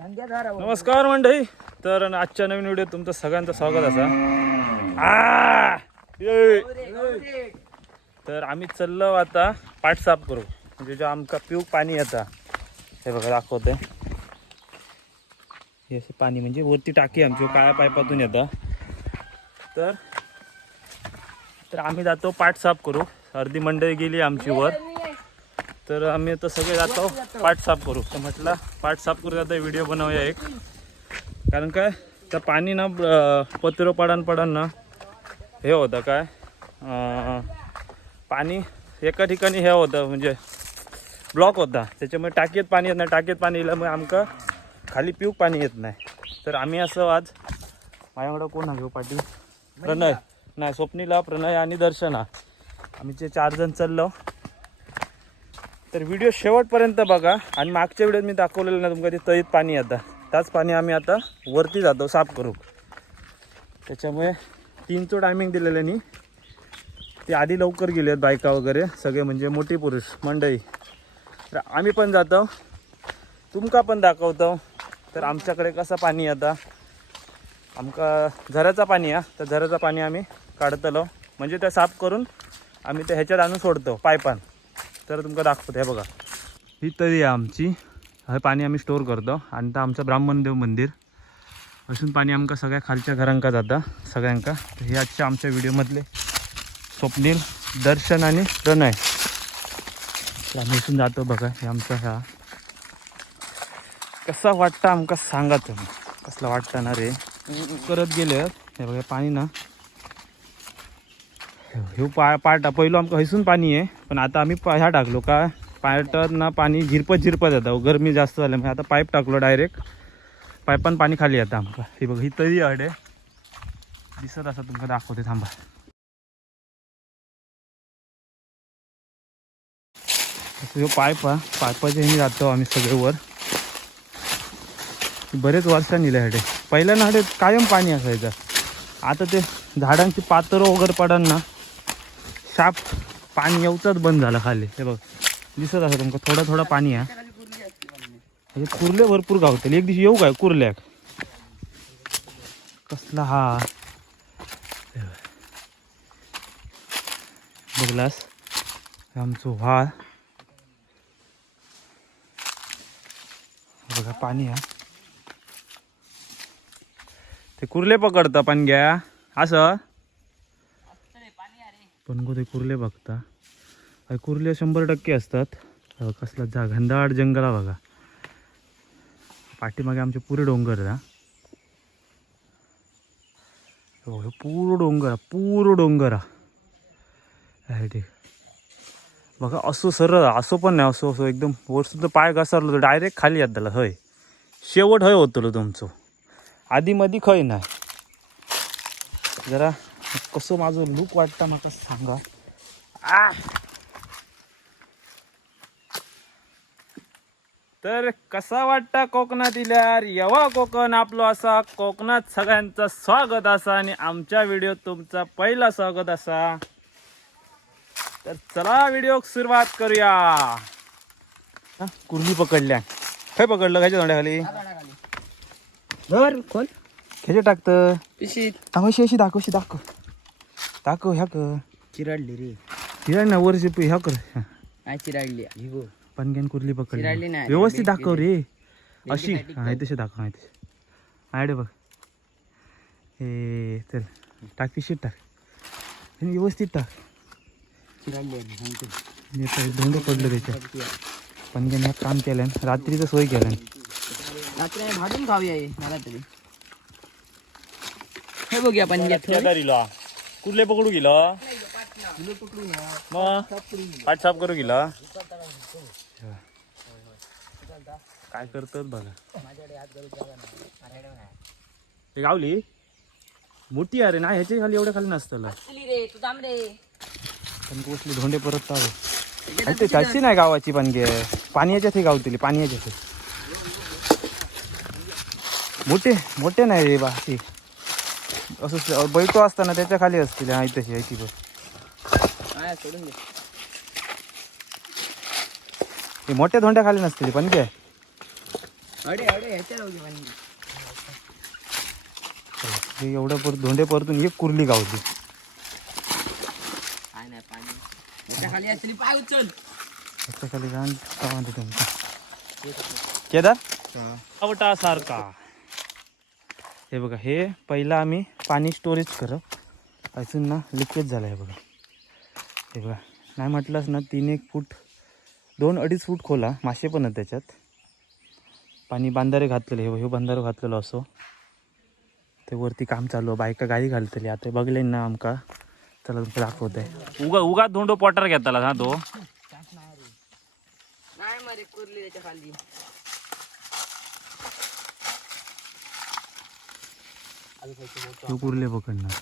नमस्कार मंडळी. तर आजच्या नवीन व्हिडिओ तुमचं सगळ्यांचं स्वागत असा ये! तर आम्ही चललो आता पाठ साफ करू. म्हणजे जो आमका पिऊक पाणी येता. हे बघा दाखवते हे असं पाणी म्हणजे वरती टाकी आमची काळ्या पायपातून येतं. तर तर आम्ही जातो पाठ साफ करू. अर्धी मंडळी गेली आमची वर. तर आम्ही आता सगळे जातो. पाठ साफ करू. तर म्हटलं पाठ साफ करू आता व्हिडिओ बनवूया एक. कारण काय त्या पाणी ना पत्र पडान पडान ना हे होतं काय पाणी एका ठिकाणी हे होतं म्हणजे ब्लॉक होता. त्याच्यामुळे टाकीत पाणी येत नाही. टाकीत पाणी येल्यामुळे आमका खाली पिऊक पाणी येत नाही. तर आम्ही असं आज माझ्याकडं कोण आहे हो पाटील? प्रणय. नाही स्वप्नीला प्रणय आणि दर्शना. आम्ही जे चार जण चाललो तर व्हिडिओ शेवटपर्यंत बघा. आणि मागच्या व्हिडिओत मी दाखवलेलं ना तुमका ते तळीत पाणी येतं त्याच पाणी आम्ही आता वरती जातो साफ करू. त्याच्यामुळे तीनचं टायमिंग दिलेलं नाही ते आधी लवकर गेले आहेत बायका वगैरे सगळे म्हणजे मोठी पुरुष मंडळी. तर आम्ही पण जातो. तुमका पण दाखवतो. तर आमच्याकडे कसं पाणी येतं आमका झऱ्याचा पाणी आहे. तर झऱ्याचं पाणी आम्ही काढतलो. म्हणजे ते साफ करून आम्ही ते ह्याच्यात आणून सोडतो पायपान. तर तुमका दाखवत हे बघा. ही तरी आहे आमची. हे पाणी आम्ही स्टोर करतो. आणि तर आमचं ब्राह्मणदेव मंदिर. असून पाणी आमका सगळ्या खालच्या घरांका जाता सगळ्यांका. हे आजच्या आमच्या व्हिडिओमधले स्वप्नील दर्शन आणि प्रणय. तर आम्ही इथून जातो बघा हे आमचा हा. कसा वाटतं आमका सांगा तुम्ही. कसला वाटतं ना रे. करत गेले हे बघा पाणी ना. ह्यो पा पाटा पहिलं आमकां हैसून पाणी आहे पण आता आम्ही ह्या टाकलो का पाटात ना पाणी झिरपत झिरपत येतं. हो, गरमी जास्त झाल्यामुळे म्हणजे आता पाईप टाकलो डायरेक्ट. पाईपान पाणी खाली येतं आमकां. हे बघ ही तरी अडे दिसत असं तुमका दाखवते थांबा. ह्यो पाईप हा पाईपाच्या ह्याने जातो आम्ही सगळे वर. बरेच वर्षांनी हडे पहिल्या ना हडे कायम पाणी असायचं. आता ते झाडांची पातळं वगैरे पडान ना साप पाणी येऊचाच बंद झालं खाली. हे बघ. दिसत असं तुमका थोडं थोडं पाणी आहे. हे कुर्ले भरपूर गावतील. एक दिवशी येऊ काय कुर्ल्याक? कसला हा? बघलास आमचं व्हाळ. बघा पाणी आहे. ते कुर्ले पकडता पण घ्या. असं? पण गो ते कुर्ले बघता. कुर्ले शंभर टक्के असतात. कसला जा घनदाट जंगला बघा. पाठीमागे आमचे पुरे डोंगर हा. बघा हे डोंगर पूर डोंगर आहे ठीक बघा असो सरळ असो पण नाही असो असो एकदम वर सुद्धा पाय घसरलो तर डायरेक्ट खाली येत त्याला हय. शेवट हय होतलो तुमचं. आधी मधी खय नाही. जरा कसं माझं लूक वाटतं माका सांगा. आ! तर कसा वाटता कोकणात इल्यार? यवा कोकण आपलो असा. कोकणात सगळ्यांचं स्वागत असा आणि आमच्या व्हिडिओत तुमचा पहिला स्वागत असा. तर चला व्हिडिओ सुरुवात करूया. हा, कुर्ली पकडल्या. काय पकडलं खायच्या तोंड्याखाली बर खोल. खेचे टाकतं. पिशीत. अशी अशी दाखव अशी दाखव. दाखव ह्या चिराडली रे. हिरा ना वरची ह्या कर. चिराडली. ही गो पनग्यान कुर्ली चिराडली पकडली नाही. व्यवस्थित दाखव रे. अशी साठी हा तसे दाखव हा तसे आयडे बघ. हे चल टाक पिशीत टाक. आणि व्यवस्थित टाक. चिराडली सांगतो. मी आता धोंड पडलं त्याच्या. पनग्यान ह्या काम केलं रात्रीचं सोय केलं रात्री आम्ही भाजून खाऊया हे, मला तरी. हे बघूया पण कुर्ले पकडू गेला? मग? पाठ साफ करू गेला? काय करतात बघा. ते गावली? मोठी अरे ना ह्याच्या खाली एवढ्या खाली नसतं पण कसली धोंडे परत चालू ते त्याची नाही गावाची पण गे. पाण्याच्या ते गावतील पाण्याच्या ते मोठे मोठे नाही रे बा ते असं बैठो असताना त्याच्याखाली असतील हा तशी आहे ती बघ सोडून दे. ते मोठ्या धोंड्या खाली नसतील पण काय अडे ह्याच्या हे एवढं पर धोंडे परतून एक कुर्ली गावली. काय नाही पाणी. ह्याच्या खाली असली पाय उचल. त्याच्याखाली घाण का म्हणतो तुमचं. केदार? आवटा सारखा हे बघा हे पहिलं आम्ही पाणी स्टोरेज करत अजून ना लिकेज झालं आहे बघा. हे बघा नाही म्हटलंच ना तीन एक फूट दोन अडीच फूट खोला मासे पण आहेत त्याच्यात. पाणी बांधारे घातलेले हे हे बांधारे घातलेलं असो. ते वरती काम चालू आहे. बायका गाडी घालतली. आता बघले ना आमका. चला तुमचं दाखवत आहे उगा उगा धोंडो पॉटर घेतला हा तो नाही मरे कुरली त्याच्याखाली तो कुर्ले पकडणार.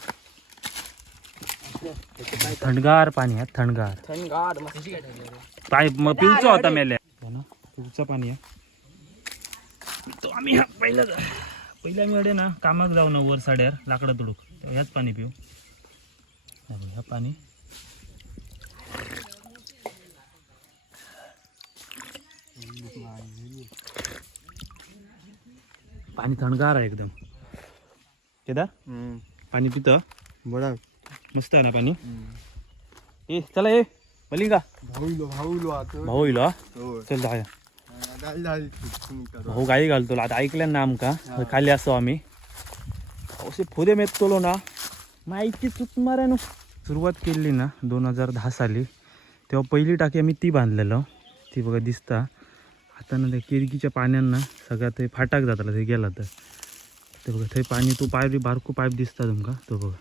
थंडगार पाणी आहे थंडगार. थंडगार पाणी मग पिवचा होता मेल्या. हो ना पिवचं पाणी आहे. तो आम्ही पहिला पहिला आम्ही अडे ना कामाक जाऊ ना वर साड्यावर लाकडं तुडूक. ह्याच पाणी पिऊ. ह्या पाणी. पाणी थंडगार आहे एकदम. केदार पाणी पितं? बडा. मस्त आहे ना पाणी? ए चला ए मलिंगा. आता. भाऊ हा? होय. चल करा. भाऊ गाडी घालतो आता ऐकलं ना आमका. खाली असतो आम्ही. असे फुदे मेतलो ना. माहिती चूक मारा नो सुरुवात केली ना दोन हजार दहा साली. तेव्हा पहिली टाकी आम्ही ती बांधलेलं. ती बघा दिसता. आता ना त्या किरकीच्या पाण्यानं सगळ्यात ते फाटाक जाताला ते गेला तर. ते बघा थंय पाणी तो पाईप बारको पाईप दिसता तुमका. तो बघा.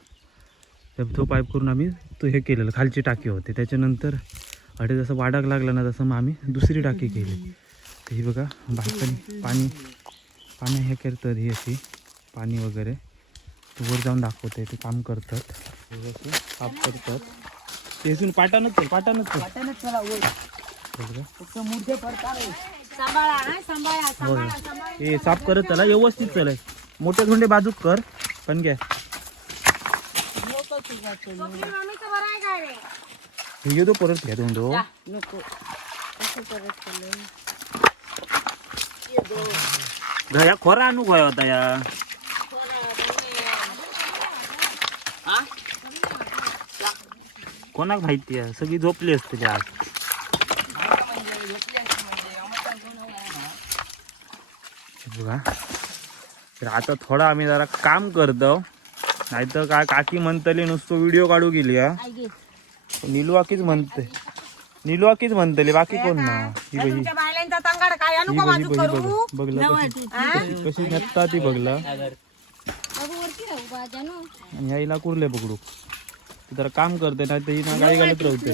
ते तो पाईप करून आम्ही तो हे केलेलं खालची टाकी होते. त्याच्यानंतर अडे जसं वाडाक लागला ना तसं मग आम्ही दुसरी टाकी केली. तर ही बघा बायकांनी पाणी पाणी हे करतात ही अशी पाणी वगैरे. वर जाऊन दाखवते ते काम करतात. साफ करतात. ते इथून पाटानच चल पाटानच चल. बघा. हे साफ करत चला व्यवस्थित चलाय. मोठे धोंडे बाजूक कर पण घ्या हे येतो परत घ्या धोंडो. नको. असं करत चाललंय. या खोरा आणू काय होता या कोणाक माहिती आहे? सगळी झोपली असते त्या आज बघा. तर आता थोडं आम्ही जरा काम करतो. नाहीतर काय काकी म्हणतली नुसतं व्हिडिओ काढू गेली हा. निलवाकीच म्हणते. निलवाकीच म्हणतली बाकी कोण ना? ही बघी तुमच्या बायलांचा तांगाड काय? आणू ही बघ. बघला कशी. नेता ती बघला. आणि ह्या कुरले पकडू. ती जरा काम करते नाही तर ही ना गाडी घालत राहते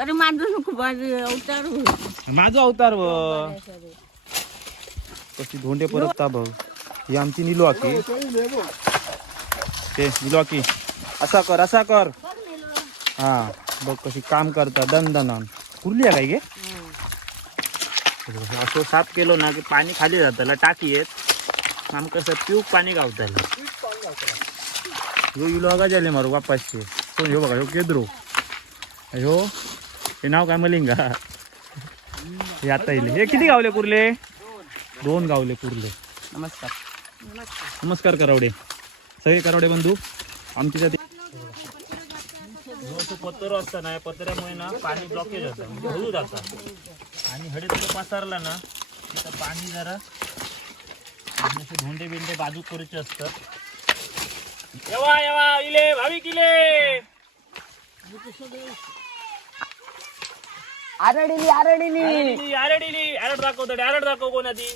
अरे नको बाजू अवतार होईल. माझा अवतार व कशी धोंडे परतता बघ ही आमची निलवाकी ते निलवाकी असा कर असा कर. हा बघ कशी काम करता दन दनन कुरली आहे काय गे? असं साफ केलं ना की पाणी खाली जाताला टाकी येत आम कसं पिऊक पाणी गावतालं. ह्यो इलो हाका जाले मारू वापासचे. कोण ह्यो बघा ह्यो केद्रो. ह्यो हे नाव काय मलिंगा? हे आता येईल. हे किती गावले कुर्ले? दोन गावले कुर्ले. नमस्कार. नमस्कार करावडे. सगळे करावडे बंधू आमची जाती. पत्र असतं ना या पत्र्यामुळे ना पाणी ब्लॉकेज होतं म्हणजे हळू जातं. आणि हडे थोडं पसरला ना तिथं पाणी जरा आणि असे धोंडे बिंडे बाजू करूचे असतात. येवा येवा इले भाविक इले! आरडीली आरडीली. आरडीली आरडीली. आरड दाखवतो आरड दाखव कोणा ती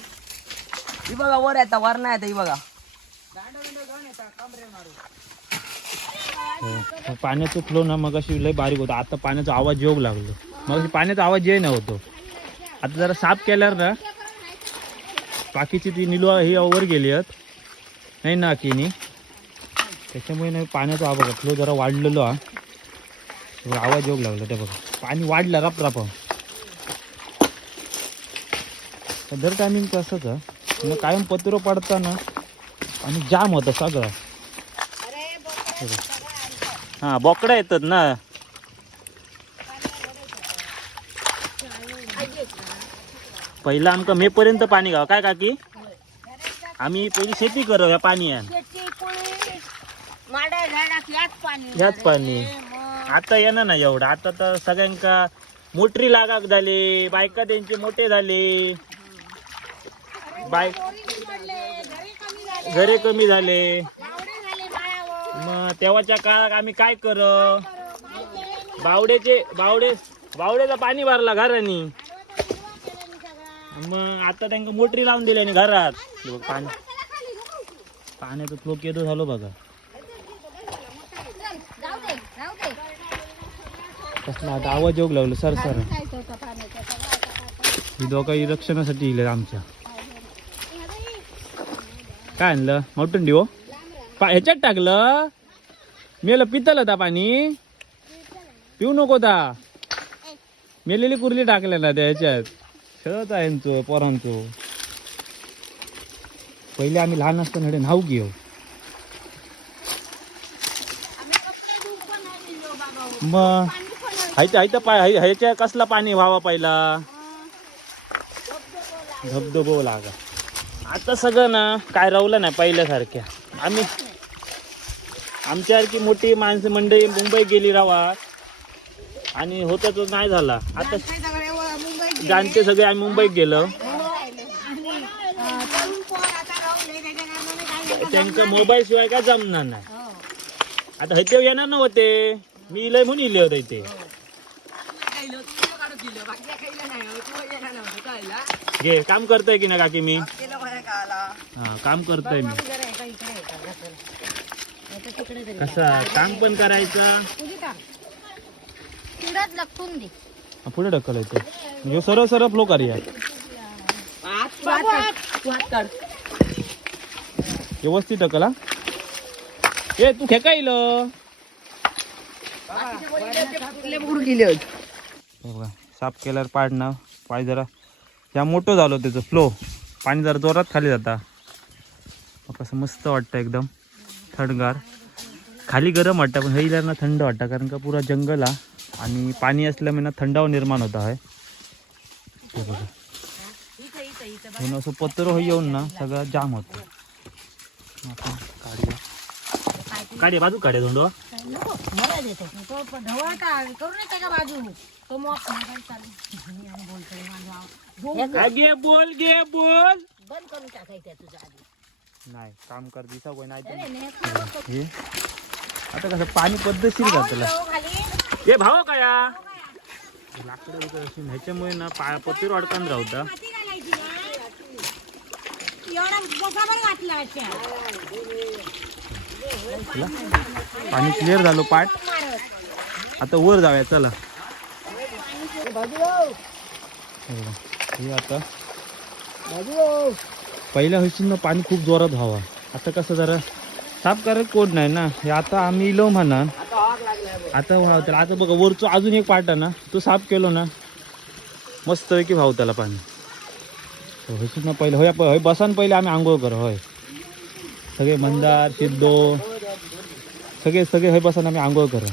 ही बघा वर येता वर नाही येता ही बघा. हो. पाण्याचं फ्लो ना मग अशी लय बारीक होतं. आता पाण्याचा आवाज येऊ लागलो. मग पाण्याचा आवाज येईना होतो. आता जरा साफ केल्यावर ना बाकीची ती निलवा ही वर गेली आहेत. नाही ना किनी त्याच्यामुळे नाही पाण्याचा आवाज फ्लो जरा वाढलेलो हा. आवाज येऊ लागला त्या बघा. पाणी वाढलं रप रप. दर टायमिंग तसंच आहे मग कायम पत्र पडताना आणि जाम होतं सगळं. हा बोकडा येतात ना. पहिला आमका मे पर्यंत पाणी गाव काय काकी? आम्ही पहिली शेती करू या पाणीयान याच पाणी. ह्याच पाणी आता येणार ना एवढं. आता तर सगळ्यांका मोटरी लागाक झाले बायका त्यांचे मोठे झाले. बाय. घरे कमी झाले. मग तेव्हाच्या काळात आम्ही काय कर? बावड्याचे बावडे बावड्याचं पाणी भरला घरानी. मग आता त्यांना मोटरी लावून दिली घरात. हे बघ पाणी. पाण्याचा फ्लो केदो झालो बघा. कसला आता आवाज येऊ लागलो सर सर. ही दोघाही रक्षणासाठी इले आमच्या. काय आणलं? मोठून देऊ पा ह्याच्यात टाकलं? मेलं पितलं ता पाणी. पिऊ नको ता. मेलेली कुर्ली टाकल्या ना त्या ह्याच्यात. खेळत आहे यांचं पोरांचो. पहिले आम्ही लहान असताना हडे नाव घेऊ हो. मग हायचं हायचं पाय ह्याच्या कसला पाणी व्हावा पहिला? धबधबो लागा. आता सगळं ना काय रावलं नाही पहिल्यासारख्या. आम्ही आमच्यासारखी मोठी माणसं मंडळी मुंबईत गेली रावा. आणि होतं तो नाही झाला. आता जाणते सगळे आम्ही मुंबईत गेलो. त्यांचं मोबाईल शिवाय काय जमणार नाही. हो. आता हे येणार नव्हते. मी इलय म्हणून इले होते इथे. घे काम करतोय की ना काकी मी? हा काम करतोय मी. कसा काम पण करायचा चिडत लपटून दे हा, पुढे ढकलायचं म्हणजे सरळ सरळ फ्लो करूया. व्यवस्थित ढकला ए तू खेकाईल बघा. साफ केल्यावर पाडणं पाय जरा या मोठं झालं त्याचं फ्लो पाणी जरा जोरात खाली जाता. कसं मस्त वाटतं एकदम. थंडगार. खाली गरम वाटतं पण हे ना थंड वाटतं कारण का पुरा जंगल हा. आणि पाणी असल्यामुळे ना थंडावा निर्माण होता आहे म्हणून असं पत्र हो येऊन ना सगळं जाम होतं. आपण काढूया. काढे बाजू काढे धोंडो मला देतो. तो पण ढवळता करू नये त्याच्या बाजू? तो मग बोलतोय गे बोल गे बोल. बंद करून टाकायचं तुझं आधी. नाही काम कर दिसा कोण नाही तर- हे? आता कसं पाणी पद्धतशीर घातलं खाली. हे भाव काय? लाकडं वगैरे असून ह्याच्यामुळे ना पाय पतीर अडकान राहता माती घालायची ना. एवढा घातला अच्छा पाणी क्लिअर झालो पाठ. आता वर जाऊया चला. हे आता पहिल्या हशीन पाणी खूप जोरात व्हावा. आता कसं जरा साफ करत कोण नाही ना. हे आता आम्ही इलो म्हणा. आता व्हाव त्याला. आता बघा वरचं अजून एक पाठ आहे ना. तो साफ केलो ना. मस्त की भाव त्याला पाणी. हो, हसून ना पहिले. होय होय बसान पहिले आम्ही आंघोळ करू होय. सगळे मंदार सिद्धो. सगळे सगळे हे बसान आम्ही आंघोळ कर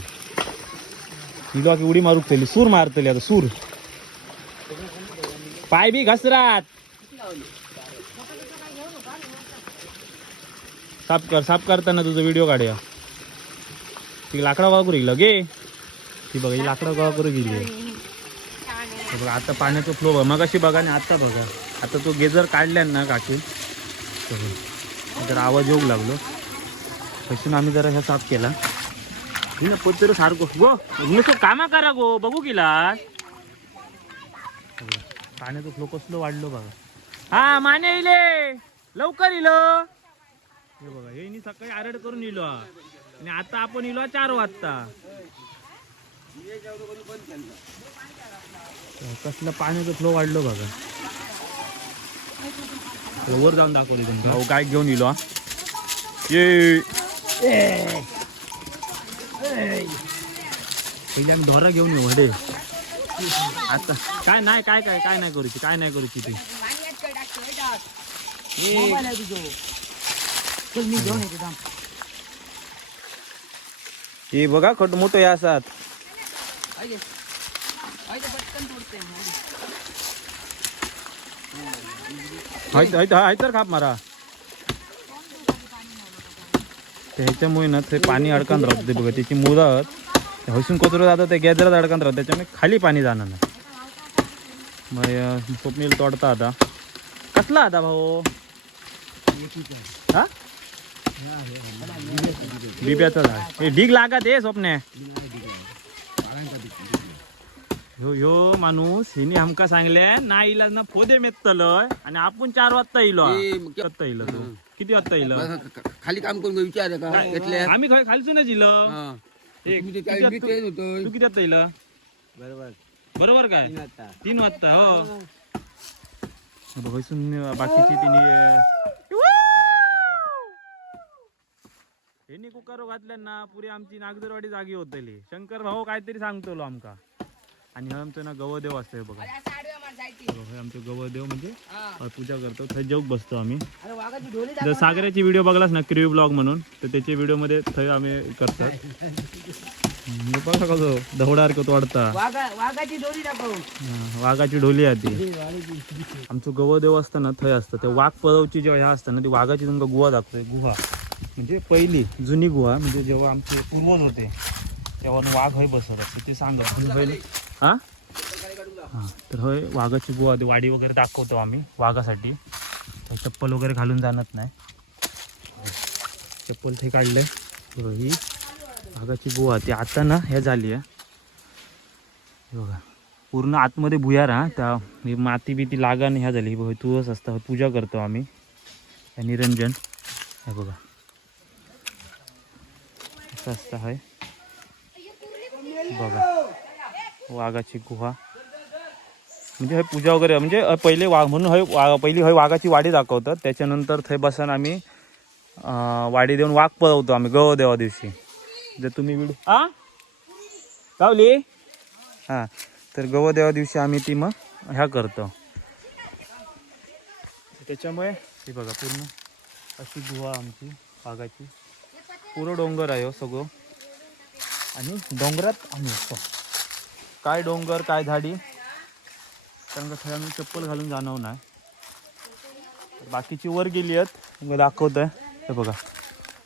हिलो की उडी मारूक केली सूर मारतली आता सूर. पाय बी घसरात. साफ कर साफ करताना तुझा व्हिडिओ काढूया. ती लाकडा गोळा करू गेलं गे ती बघा ही लाकडा गोळा करू गेली. आता पाण्याचा फ्लो बघा मग अशी बघा आणि आता बघा. आता तो गेजर काढल्या ना काकी तर आवाज येऊ लागलो. तसून आम्ही जरा ह्या साफ केला. ही ना सारखं. गो नुसतं कामा करा गो बघू गेला पाण्याचं फ्लो कसलो वाढलो बघा. हा माने इले. लवकर इलो. हे बघा हे सकाळी आरड करून इलो. आणि आता आपण इलो चार वाजता. कसलं पाण्याचं फ्लो वाढलो बघा. वर जाऊन दाखवले तुम्ही भाऊ काय घेऊन इलो ये. पहिले आम्ही ढोरा घेऊन येऊ हडे. आता काय नाही काय काय काय नाही करूची काय नाही करूची ती. हे बघा खट मोठं या असतात तर खाप मारा. ते ह्याच्यामुळे ना ते पाणी अडकान राहतं ते बघा त्याची मुदत हसून कोचरं जातं ते गॅजरात अडकान राहतं त्याच्यामुळे खाली पाणी जाणार नाही. मग स्वप्नील तोडता आता. कसला आता भाऊ? हा? बिब्याचं झाड. हे ढीग लागत हे स्वप्ने. ह्यो ह्यो माणूस हिने आमका सांगले ना इला ना फोदे मेतलय आणि आपण चार वाजता इलो. वाजता इलो तू. किती वाजता इलो खाली काम करून विचार का? आम्ही खा- हा. एक, तुम्ही ते किती काय वाजता- मी तेच होतो. तू किती वाजता इलो बरोबर. बरोबर काय? तीन वाजता. हो. बाकीची तिने यांनी कुकारो घातल्या ना पुरी आमची नागदरवाडी जागी होतली. शंकर भाऊ काहीतरी सांगतो लो आमका. आणि हा आमचं ना गवदेव असतंय बघा. हे आमचं गवदेव म्हणजे पूजा करतो थंय जेवक बसतो आम्ही. अरे वाघाची ढोली जर सागराची व्हिडिओ बघलास ना क्रिव्ह ब्लॉग म्हणून तर त्याच्या व्हिडिओमध्ये थंय आम्ही करतात. बघा कसं दवडासारखं तोडता वाघा वाघाची ढोली हा, आहे ती. आमचं गवदेव असतं ना थंय असतं. ते वाघ पळवची जेव्हा ह्या असतं ना ती वाघाची तुमका गुहा दाखवते गुहा. म्हणजे पहिली जुनी गुहा म्हणजे जेव्हा आमचे पूर्वज होते तेव्हा ना वाघ हय बसत असते ते सांगत पहिले हा? हां तर होय वाघाची गुहा वाडी वगैरे दाखवतो आम्ही वाघासाठी. तर चप्पल वगैरे घालून जाणत नाही. चप्पल ते काढलंय. ही वाघाची गुहा ती आता ना हे झाली आहे. हे बघा पूर्ण आतमध्ये भुयार हा त्या माती बिती लागाने ह्या झाली. बघ तुळस असता पूजा करतो आम्ही. निरंजन. हे बघा. असं असतं होय. बघा वाघाची गुहा. म्हणजे हय पूजा वगैरे म्हणजे पहिले वाघ म्हणून हय वा पहिली हय वाघाची वाडी दाखवतात. त्याच्यानंतर थंय बसन आम्ही वाडी देऊन वाघ पळवतो आम्ही गव देवा दिवशी. जर तुम्ही व्हिडिओ आ गावली? हां तर गवदेवा दिवशी आम्ही ती मग ह्या करतो. त्याच्यामुळे हे बघा पूर्ण अशी गुहा आमची वाघाची. पुरं डोंगर आहे हो सगळं. आणि डोंगरात आम्ही असतो. काय डोंगर काय झाडी? कारण का थंय आम्ही चप्पल घालून जाणव नाही बाकीची वर गेली आहेत. मग दाखवत आहे हे बघा.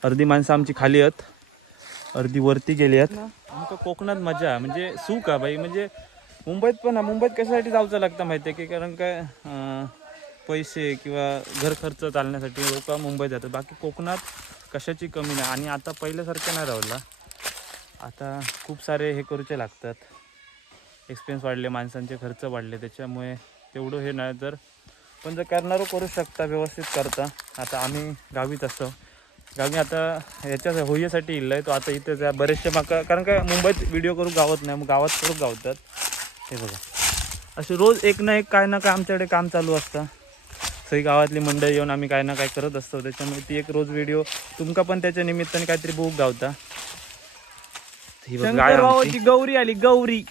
अर्धी माणसं आमची खाली आहेत. अर्धी वरती गेली आहेत. आमका कोकणात मजा म्हणजे सुख आहे बाई. म्हणजे मुंबईत पण मुंबईत कशासाठी जाऊचं लागतं माहिती आहे की? कारण काय पैसे किंवा घर खर्च चालण्यासाठी लोक मुंबईत जातात. बाकी कोकणात कशाची कमी नाही. आणि आता पहिल्यासारखं नाही राहिला. आता खूप सारे हे करूचे लागतात. एक्सपेन्स वाढले माणसांचे खर्च वाढले. त्याच्यामुळे तेवढं हे नाही तर पण जर करणारं करू शकता व्यवस्थित करता. आता आम्ही गावीच असतो. गावी आता ह्याच्या होईसाठी इल्लाय तो आता इथे त्या बरेचसे माका कारण काय मुंबईत व्हिडिओ करू गावत नाही मग गावात करू गावतात. हे बघा. असे रोज एक ना एक काय ना काय आमच्याकडे काम चालू असतं. सगळी गावातली मंडळी येऊन आम्ही काय ना काय करत असतो. त्याच्यामुळे ती एक रोज व्हिडिओ तुमका पण त्याच्या निमित्ताने काहीतरी बुक गावता. ही. गौरी आली गौरी.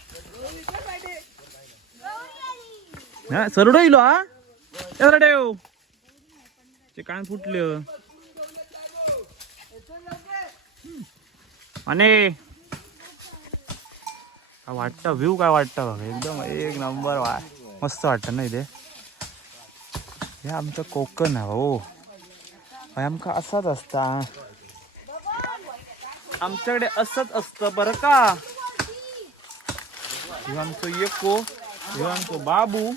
हा सरडो इलो हा? सरडेव ते काय फुटले? आणि काय वाटतं? व्ह्यू काय वाटतं? बघा एकदम एक नंबर वा. मस्त वाटतं ना इथे. हे आमचं कोकण आहे हो. आमका असाच असता आमच्याकडे असंच असतं बरं का? आमचं एको आमचं बाबू.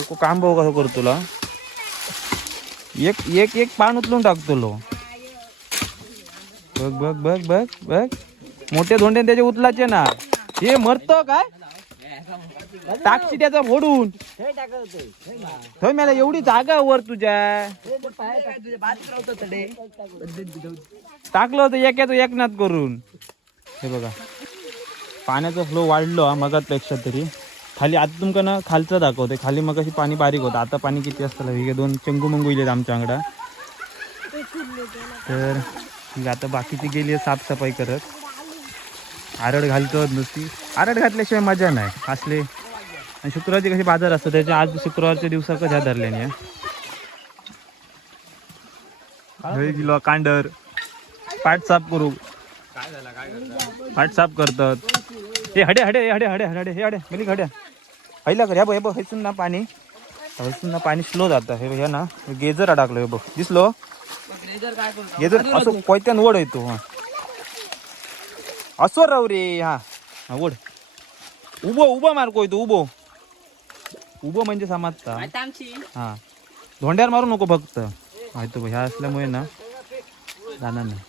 एक काम भाऊ कसं करतो तुला. एक एक एक पान उचलून टाकतो लो बघ बघ बघ बघ बघ. मोठे धोंडे त्याचे उचलाचे ना. हे मरतो काय? टाकशी त्याचा फोडून. थंय मला एवढी जागा वर तुझ्या. टाकलं होतं एकाचं एकनाथ करून. हे बघा. पाण्याचा फ्लो वाढलो हा मगातपेक्षा तरी. खाली आता तुमका ना खालचं दाखवते. खाली मग अशी पाणी बारीक होतं. आता पाणी किती असतं हे दोन चंगू मंगू इलेत आमच्या अंगडा तर आता बाकीची गेली आहे साफसफाई करत. आरड घालतो नुसती. आरड घातल्याशिवाय मजा नाही. असले. आणि शुक्रवारची कशी बाजार असतो त्याच्या आज शुक्रवारच्या दिवसाक ह्या धरल्याने किलो कांडर. पाठ साफ करू. पाठ साफ करतात. हे हडे हडे हडे हडे हडे हे हडे मिली हड्या पहिला कर ह्या बघ हे बघ हेसून ना पाणी. हसून ना पाणी स्लो जातं. हे बघ ना गेजर अडकलं हे बघ. दिसलो? गेजर असं कोयत्यान ओढ येतो हा. असो राव रे हा. हा ओढ उभो उभं मार कोयतो उभो. उभं म्हणजे समजता. हा. धोंड्यावर मारू नको फक्त. माहिती बघ ह्या असल्यामुळे ना जाणार नाही.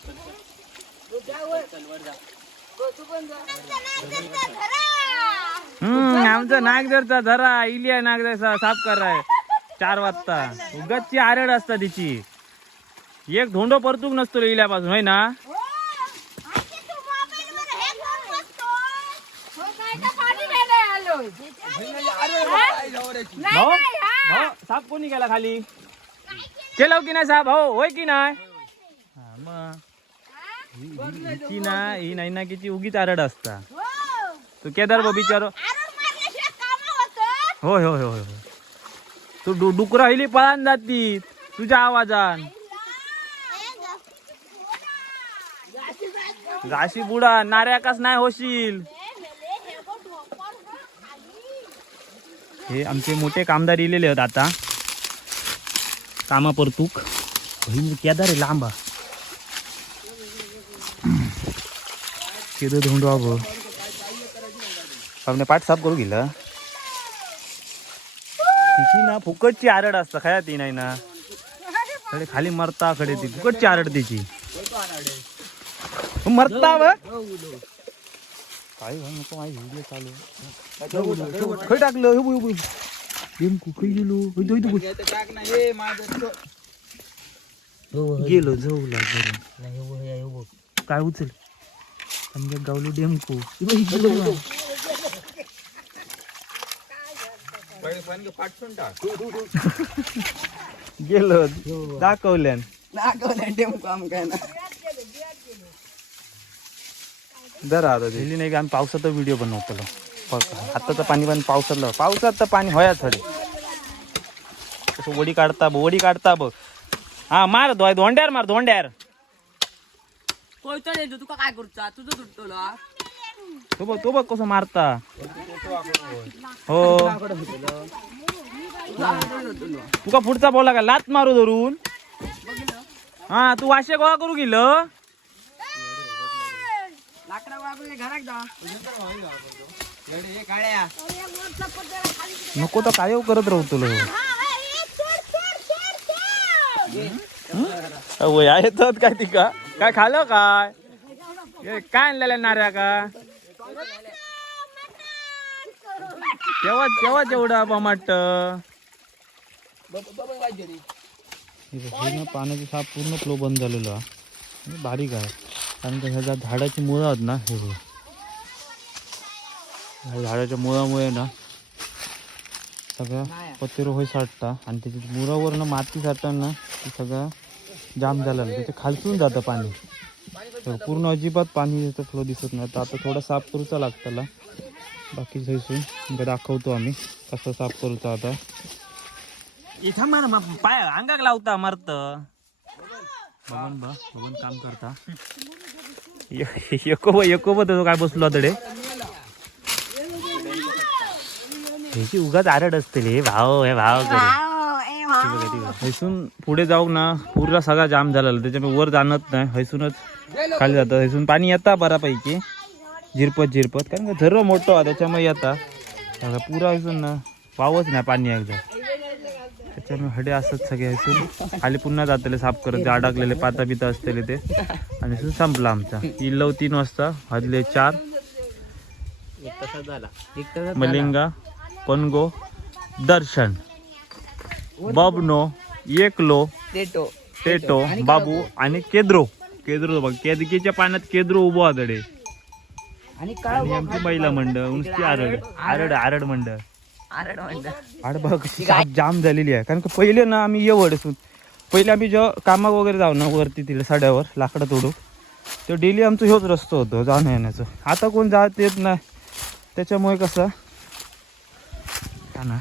हम्म आमचा नागदरचा धरा इलिया नागदरचा साफ कराय. चार वाजता. उगाचची आरड असता तिची. एक धोंडो परतूक नसतो इल्यापासून होय ना? भाऊ भाऊ साप कोणी गेला खाली? केलं की नाही साप? हो होय की नाही? हा, मग. ही- ही- ना ही नाही ना किती उगीच आरड असता. तू केदार बिचारो. होय होय होय होय. तू डु डुकरा हिली पळान जाती. तुझ्या आवाजान. गाशी बुडा नार्याकास नाही होशील. हे आमचे मोठे कामदार इलेले आहेत आता. कामा परतूक केदार आहे लांबा. केदो धोंडो आबो पाठ साफ करू गेलं तिची ना फुकटची आरड असता खया ती नाही ना. खडे खाली मरता खडे ती फुकटची आरड तिची. मरता व. काय व्हाय नको माझी व्हिडिओ चालू खय टाकलं हे हे. नेमकं खय गेलो. गेलो जाऊ लागलं काय उचल? समजा गावलो डेमको गेलो. गेलो दाखवल्यान. जरा आता दिली नाही की? आम्ही पावसाचा व्हिडिओ बनवतलो आताचं पाणी पण पावसातलं. पावसात तर पाणी होया थोडे. वडी काढता बघ वडी काढता बघ. हा मार धोंड्यार मार धोंड्यार तुका काय करूचा? तुझं तुटतो तो बघ तो बघ कसं मारता. हो. तुका पुढचा बोला का लात मारू धरून? हा तू वाशे गोळा करू गेल? नको तर काय करत राहू तुला. येतात काय तिका? काय खालं काय? काय आणलेल्या नाऱ्या का तेव्हा तेव्हा जेवढा टमाट पाण्याचा साप पूर्ण फ्लो बंद झालेला हा. हे बारीक आहे. कारण का ह्याच्या झाडाची मुळं आहेत ना हे ह्या झाडाच्या मुळामुळे ना सगळं पत्तेरो होय साठता आणि त्याची मुरावरनं माती साठताना ते सगळं जाम झालं त्याच्या खालसून जातं पाणी. पूर्ण अजिबात पाणी याचं फ्लो दिसत नाही. तर आता थोडं साफ करूचा लागताला बाकी तुमका दाखवतो आम्ही कसं साफ करूचा आता. इथं मला पाय अंगाक लावता मरत. बघून बा बघून काम करता. यकोब यकोब तो काय बसलो तडे ह्याची उगाच आरड असते रे. भाव हे भाव हैसून पुढे जाऊ ना पूर्ण सगळा जाम झालेला त्याच्यामुळे वर जाणत नाही. हैसूनच खाली जातं. हैसून पाणी येता बऱ्यापैकी. झिरपत झिरपत. कारण का झर मोठं आहे त्याच्यामुळे येता. सगळं पुरा हैसून ना वावच नाही पाणी एकदा. त्याच्यामुळे हडे असत सगळे हैसून. खाली पुन्हा जातले साफ करत. अडकलेले पाता बिता असलेले ते. आणि हैसून संपला आमचा. इल्लव तीन वाजता हजले चार. मलिंगा पनगो दर्शन. बबनो एकलो देतो टेटो बाबू आणि केद्रो. केद्रो बघ केदकीच्या पाण्यात केद्रो उभो आदडे आणि आमची महिला मंडळ नुसती आरड आरड. आरड मंडळ. आरड बघ कशी साप जाम झालेली आहे. कारण का पहिले ना आम्ही येवड असून पहिले आम्ही जेव्हा कामाक वगैरे जाऊ ना वरती तिकडे साड्यावर लाकडं तोडू तर डेली आमचं ह्योच रस्तो होतो जाणं येण्याचं. आता कोण जात येत नाही. त्याच्यामुळे कसं ना.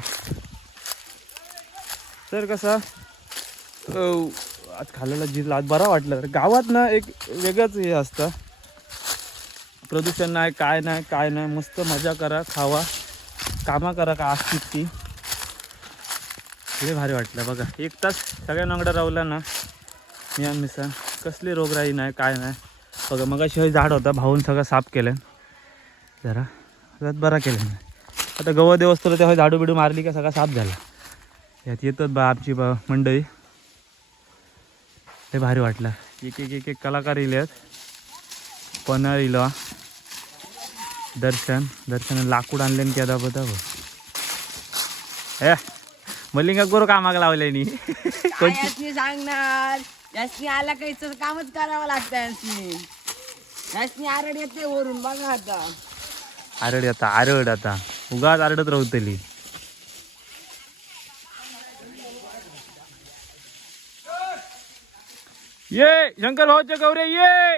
तर कसा आज खाल्लेला जी आज बरा वाटला. गावात ना एक वेगळंच हे असतं. प्रदूषण नाही काय नाही काय नाही. मस्त मजा करा खावा. कामा करा का असतील ती. लय भारी वाटलं बघा. एक तास सगळ्या नंगडा रावला ना मी आणि मिसा. कसली रोगराई नाही काय नाही. बघा मग शिवाय झाड होता भाऊन सगळं साफ केलं. जरा बरा केलं आता गवत देवस्थाला तेव्हा झाडू बिडू मारली का सगळा साफ झाला. यात येतात बा आमची बा मंडळी. ते भारी वाटलं. एक एक एक एक कलाकार इले पनर इलो दर्शन दर्शन लाकूड आणले की आता बघा. हे मलिंगा करू कामाक लावले नी. सांगणार. यासनी आला काही कामच करावं लागतं यासनी. यासनी आरड येते वरून बघा आता. आरड आता आरड आता. उगाच आरडत राहतली ये शंकर भाऊच्या गौरे ये!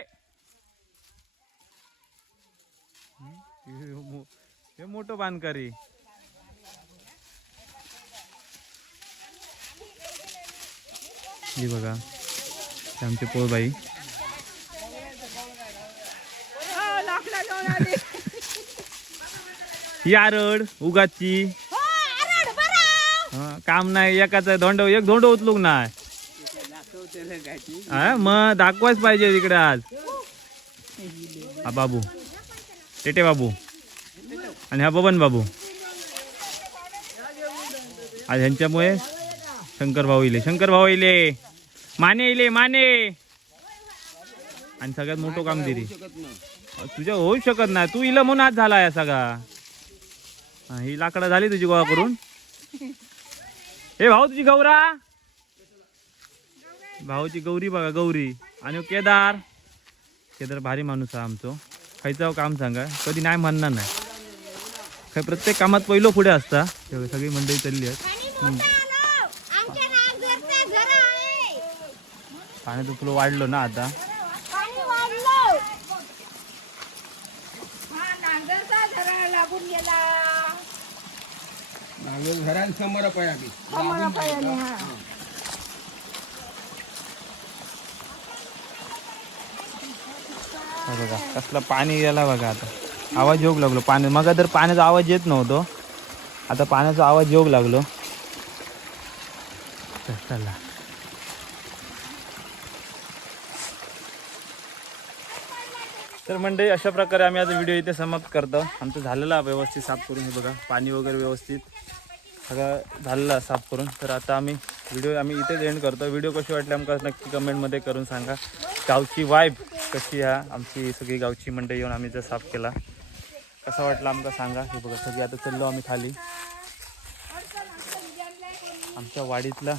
हे मोठं बांधकारी ही बघा आमचे पोळबाई ही आरड उगाची हा, काम नाही एकाच धोंड एक धोंड उचलूक नाही. हा, मग दाखवायच पाहिजे तिकडे आज. हा बाबू. टेटे बाबू. आणि हा बबन बाबू. आज ह्यांच्यामुळे शंकर भाऊ इले. शंकर भाऊ इले. माने इले माने. आणि सगळ्यात मोठं कामगिरी तुझ्या होऊ शकत नाही. तू इला म्हणून आज झाला या सगळा. ही लाकडं झाली तुझी गोळा करून. हे भाऊ तुझी गौरा भाऊची गौरी बघा गौरी. आणि हो केदार. केदार भारी माणूस आहे आमचो. खायचं काम सांगा. कधी नाही म्हणणार नाही. काय प्रत्येक कामात पहिलं पुढे असता. सगळी मंडळी चालली आहेत. पाण्याचं फुलं वाढलं ना आता. घरात समोर पयाबी बघा. कसलं पाणी गेला बघा आता. आवाज येऊ लागलो. पाणी मग तर पाण्याचा आवाज येत नव्हतो. आता पाण्याचा आवाज येऊ लागलो. चला. तर मंडळी अशा प्रकारे आम्ही आता व्हिडिओ इथे समाप्त करतो. आमचं झालेलं व्यवस्थित साफ करून हे बघा. पाणी वगैरे व्यवस्थित सगळं झालेलं साफ करून. तर आता आम्ही व्हिडिओ आम्ही इथेच एंड करतो. व्हिडिओ कशी वाटली आमकां नक्की कमेंटमध्ये करून सांगा. गावची वाईब कशी आहे आमची सगळी गावची मंडळी येऊन आम्ही जर साफ केला. कसा वाटला आमका सांगा? हे बघा सगळी आता चाललो आम्ही खाली. आमच्या वाडीतला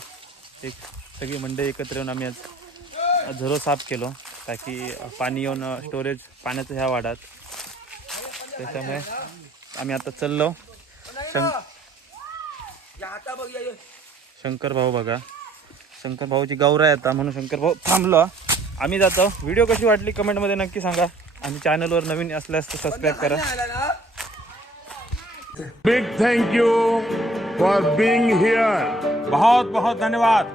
एक सगळी मंडळी एकत्र येऊन आम्ही आज झरो साफ केलो ताकी पाणी येऊन स्टोरेज पाण्याचं ह्या वाडात. त्याच्यामुळे आम्ही आता चाललो. शं शंकर भाऊ बघा. शंकर भाऊची गौरा येतात म्हणून शंकर भाऊ थांबलो. आम्ही जातो. व्हिडिओ कशी वाटली कमेंटमध्ये नक्की सांगा. आणि चॅनलवर नवीन असल्यास सबस्क्राईब करा. Big thank you for being here. बहुत बहुत धन्यवाद.